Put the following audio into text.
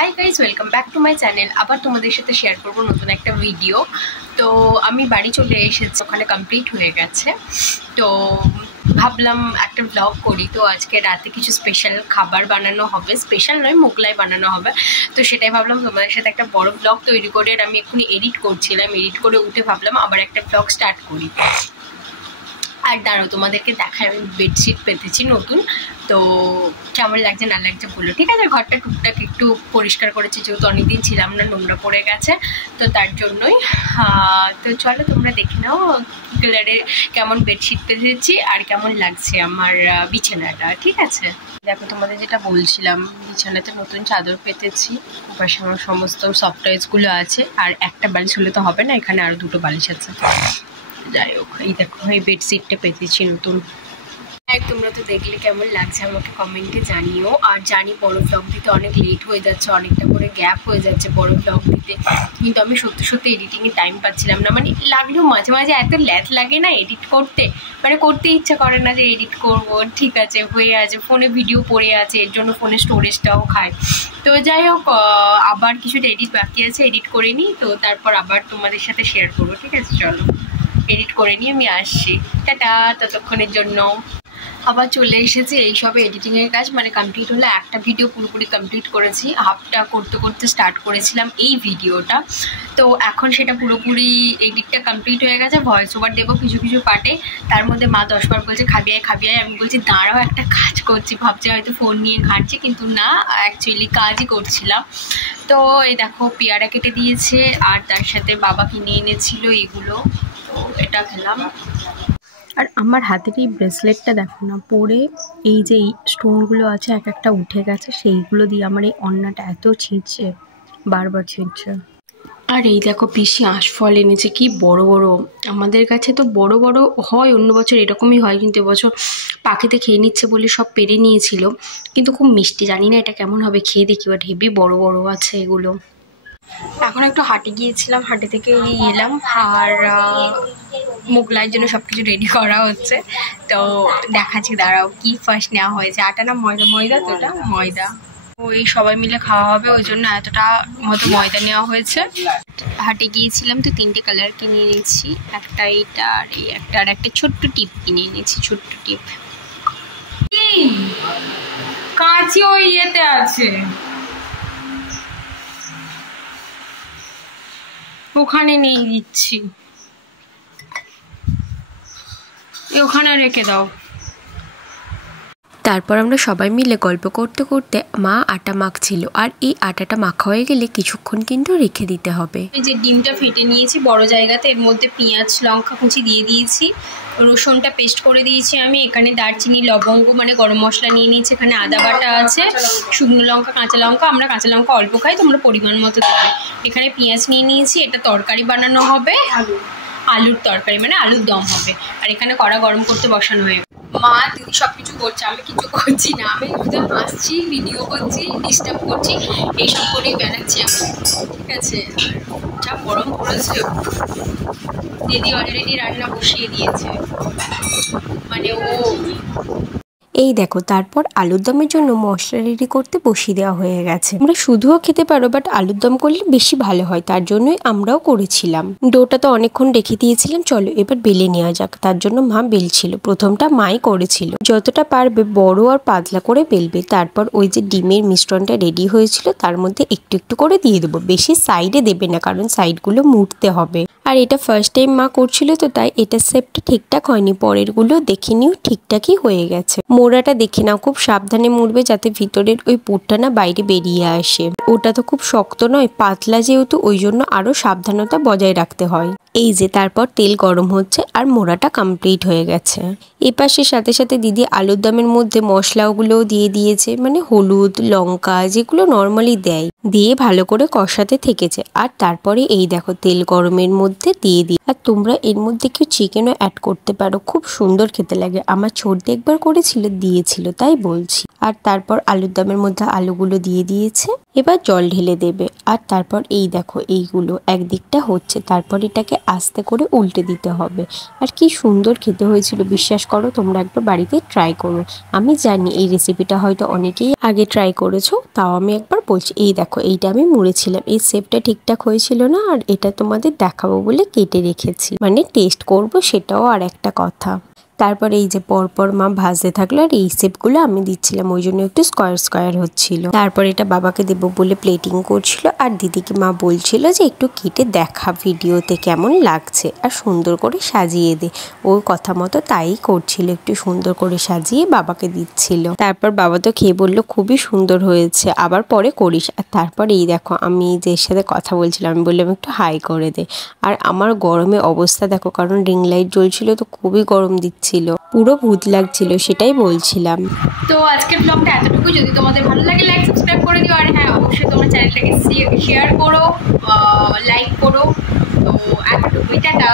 Hi guys, welcome back to my channel. আবার তোমাদের সাথে শেয়ার করবো নতুন একটা ভিডিও। তো আমি বাড়ি চলে এসেছি, ওখানে কমপ্লিট হয়ে গেছে। তো ভাবলাম একটা ব্লগ করি। তো আজকে রাতে কিছু স্পেশাল খাবার বানানো হবে, স্পেশাল নয়, মোগলাই বানানো হবে। তো সেটাই ভাবলাম তোমাদের সাথে একটা বড় ব্লগ তৈরি করে, আর আমি এক্ষুনি এডিট করছিলাম। এডিট করে উঠে ভাবলাম আবার একটা ব্লগ স্টার্ট করি। আর দাঁড়াও, তোমাদেরকে দেখায় আমি বেডশিট পেতেছি নতুন। তো কেমন লাগছে না লাগছে বললো। ঠিক আছে, ঘরটা টুকটাক একটু পরিষ্কার করেছি, যেহেতু অনেকদিন ছিলাম না, নোংরা পড়ে গেছে। তো তার জন্যই তো চলো তোমরা দেখে নাও কালারের কেমন বেডশিট পেতেছি আর কেমন লাগছে আমার বিছানাটা। ঠিক আছে, দেখো তোমাদের যেটা বলছিলাম, বিছানাতে নতুন চাদর পেতেছি। পাশে আমার সমস্ত সফটওয়্যারসগুলো আছে, আর একটা বালিশ হলে তো হবে না, এখানে আরও দুটো বালিশ আছে। যাই হোক, এই দেখো এই বেডশিটটা পেতেছি নতুন। তোমরা তো দেখলে কেমন লাগছে আমাকে কমেন্টে জানিও। আর জানি বড় ব্লগ দিতে অনেক লেট হয়ে যাচ্ছে, অনেকটা করে গ্যাপ হয়ে যাচ্ছে বড় ব্লগ দিতে, কিন্তু আমি সত্যি সত্যি এডিটিংয়ে টাইম পাচ্ছিলাম না। মানে লাগলেও মাঝে মাঝে এত ল্যাথ লাগে না এডিট করতে, মানে করতে ইচ্ছা করে না যে এডিট করব। ঠিক আছে, হয়ে আছে, ফোনে ভিডিও পড়ে আছে, এর জন্য ফোনে স্টোরেজটাও খায়। তো যাই হোক, আবার কিছুটা এডিট বাকি আছে, এডিট করে নিই, তো তারপর আবার তোমাদের সাথে শেয়ার করবো। ঠিক আছে, চলো এডিট করে নিয়ে আমি আসছি। টাটা, ততক্ষণের জন্য। আবার চলে এসেছি এইসব এডিটিংয়ের কাজ, মানে কমপ্লিট হলো। একটা ভিডিও পুরোপুরি কমপ্লিট করেছি, হাফটা করতে করতে স্টার্ট করেছিলাম এই ভিডিওটা। তো এখন সেটা পুরোপুরি এডিটটা কমপ্লিট হয়ে গেছে। ভয়েস ওভার দেবো কিছু কিছু পার্টে। তার মধ্যে মা 10 বার বলছে খাবি আয় খাবি আয়। আমি বলছি দাঁড়াও, একটা কাজ করছি। ভাবছি হয়তো ফোন নিয়ে ঘাঁটছি, কিন্তু না, অ্যাকচুয়ালি কাজই করছিলাম। তো এই দেখো পেয়ারা কেটে দিয়েছে, আর তার সাথে বাবা কিনে এনেছিল এগুলো, তো এটা খেলাম। আর আমার হাতের এই ব্রেসলেটটা দেখো না, পরে এই যে স্টোনগুলো আছে এক একটা উঠে গেছে, সেইগুলো দিয়ে আমার এই অন্নাটা এত ছিঁড়ছে, বারবার ছিঁড়ছে। আর এই দেখো পিসি আঁশফল এনেছে, কি বড় বড়। আমাদের কাছে তো বড় বড় হয়, অন্য বছর এরকমই হয়, কিন্তু এবছর পাখিতে খেয়ে নিচ্ছে বলে সব পেরে নিয়েছিল। কিন্তু খুব মিষ্টি, জানি না এটা কেমন হবে, খেয়ে দেখি। বাট হেভি বড় বড় আছে এগুলো। এখন একটু হাটে গিয়েছিলাম, হাটে থেকে এলাম, আর মোগলাইয়ের জন্য সব কিছু রেডি করা হচ্ছে। তো দেখাচ্ছি, দাঁড়াও কি ফার্স্ট নেওয়া হয়েছে, আটা না ময়দা? ময়দা, তো এটা ময়দা। ওই সবাই মিলে খাওয়া হবে, ওই জন্য এতটা মতো ময়দা নেওয়া হয়েছে। হাটে গিয়েছিলাম তো 3টে কালার কিনে নিয়েছি, একটা এইটা আর এই একটা, আর একটা ছোট্ট টিপ কিনে নিয়েছি, ছোট্ট টিপ। কাঁচি ওই ইয়েতে আছে, ওখানে নেই, দিচ্ছি, ওখানে রেখে দাও। তারপর আমরা সবাই মিলে গল্প করতে করতে মা আটা মাখছিল, আর এই আটাটা মাখা হয়ে গেলে কিছুক্ষণ কিন্তু রেখে দিতে হবে। এই যে ডিমটা ফেটে নিয়েছি বড় জায়গাতে, এর মধ্যে পেঁয়াজ লঙ্কা কুচি দিয়ে দিয়েছি, রসুনটা পেস্ট করে দিয়েছি আমি। এখানে দারচিনি লবঙ্গ মানে গরম মশলা নিয়ে নিয়েছি, এখানে আদা বাটা আছে, শুকনো লঙ্কা কাঁচা লঙ্কা, আমরা কাঁচা লঙ্কা অল্প খাই, তোমরা পরিমাণ মতো দেবে। এখানে পেঁয়াজ নিয়ে নিয়েছি, এটা তরকারি বানানো হবে, আলুর তরকারি, মানে আলুর দম হবে। আর এখানে কড়া গরম করতে বসানো হয়ে, মা দিদি সব কিছু করছে, আমি কিছু করছি না, আমি শুধু আসছি, ভিডিও করছি, ডিস্টার্ব করছি, এইসব করেই বেড়াচ্ছি আমি। ঠিক আছে, যা গরম পড়েছে। দিদি অলরেডি রান্না বসিয়ে দিয়েছে, মানে ও। এই দেখো, তারপর আলুর দমের জন্য মশলা রেডি করতে বসিয়ে দেওয়া হয়ে গেছে। আমরা শুধুও খেতে পারো, বাট আলুর দম করলে বেশি ভালো হয়, তার জন্যই আমরাও করেছিলাম। ডোটা তো অনেকক্ষণ রেখে দিয়েছিলাম, চলো এবার বেলে নেওয়া যাক। তার জন্য মা বেলছিল, প্রথমটা মাই করেছিল। যতটা পারবে বড় আর পাতলা করে বেলবে। তারপর ওই যে ডিমের মিশ্রণটা রেডি হয়েছিল, তার মধ্যে একটু একটু করে দিয়ে দেবো, বেশি সাইডে দেবে না, কারণ সাইডগুলো মুড়তে হবে। আর এটা ফার্স্ট টাইম মা করছিল, তো তাই এটা শেপটা ঠিকঠাক হয়নি, পরের গুলো দেখে নিও ঠিকঠাকই হয়ে গেছে। মোড়াটা দেখে নাও, খুব সাবধানে মুড়বে, যাতে ভিতরের ওই পুরটা না বাইরে বেরিয়ে আসে। ওটা তো খুব শক্ত নয়, পাতলা যেহেতু, ওই জন্য আরো সাবধানতা বজায় রাখতে হয়। এই যে তারপর তেল গরম হচ্ছে, আর মোড়াটা কমপ্লিট হয়ে গেছে। এপাশের সাথে সাথে দিদি আলুর দমের মধ্যে মশলাগুলোও দিয়ে দিয়েছে, মানে হলুদ লঙ্কা যেগুলো নর্মালি দেয়, দিয়ে ভালো করে কষাতে থেকেছে। আর তারপরে এই দেখো তেল গরমের মধ্যে দিয়ে দিই, আর তোমরা এর মধ্যে কেউ চিকেনও অ্যাড করতে পারো, খুব সুন্দর খেতে লাগে। আমার ছোট্ট একবার করেছিল, দিয়েছিল, তাই বলছি। আর তারপর আলুর দমের মধ্যে আলুগুলো দিয়ে দিয়েছে, এবার জল ঢেলে দেবে। আর তারপর এই দেখো এইগুলো একদিকটা হচ্ছে, তারপর এটাকে আস্তে করে উল্টে দিতে হবে। আর কি সুন্দর খেতে হয়েছিল, বিশ্বাস করো। তোমরা একবার বাড়িতে ট্রাই করো। আমি জানি এই রেসিপিটা হয়তো অনেকেই আগে ট্রাই করেছো, তাও আমি একবার বলছি। এই দেখো এইটা আমি মুড়েছিলাম, এই শেপটা ঠিকঠাক হয়েছিল না, আর এটা তোমাদের দেখাবো বলে কেটে রেখেছি, মানে টেস্ট করব, সেটাও আর একটা কথা। তারপর এই যে পরপর মা ভাজতে থাকলো, আর এই শেপগুলো আমি দিচ্ছিলাম, ওই জন্য একটু স্কোয়ার স্কোয়ার হচ্ছিল। তারপর এটা বাবাকে দেবো বলে প্লেটিং করছিল, আর দিদিকে মা বলছিল যে একটু কেটে দেখা ভিডিওতে কেমন লাগছে, আর সুন্দর করে সাজিয়ে দে। ওর কথা মতো তাই করছিল, একটু সুন্দর করে সাজিয়ে বাবাকে দিচ্ছিল। তারপর বাবা তো খেয়ে বললো খুবই সুন্দর হয়েছে, আবার পরে করিস। আর তারপর এই দেখো আমি যে সাথে কথা বলছিলাম, আমি বললাম একটু হাই করে দে। আর আমার গরমে অবস্থা দেখো, কারণ রিং লাইট জ্বলছিল তো খুবই গরম দিচ্ছিল, পুরো ভূত লাগছিল, সেটাই বলছিলাম। তো আজকের ব্লগটা এতটুকু। যদি তোমাদের ভালো লাগে লাইক সাবস্ক্রাইব করে দিও, আর হ্যাঁ অবশ্যই তোমরা চ্যানেলটাকে শেয়ার করো, লাইক করো। তো এতটুকুই, টাটা।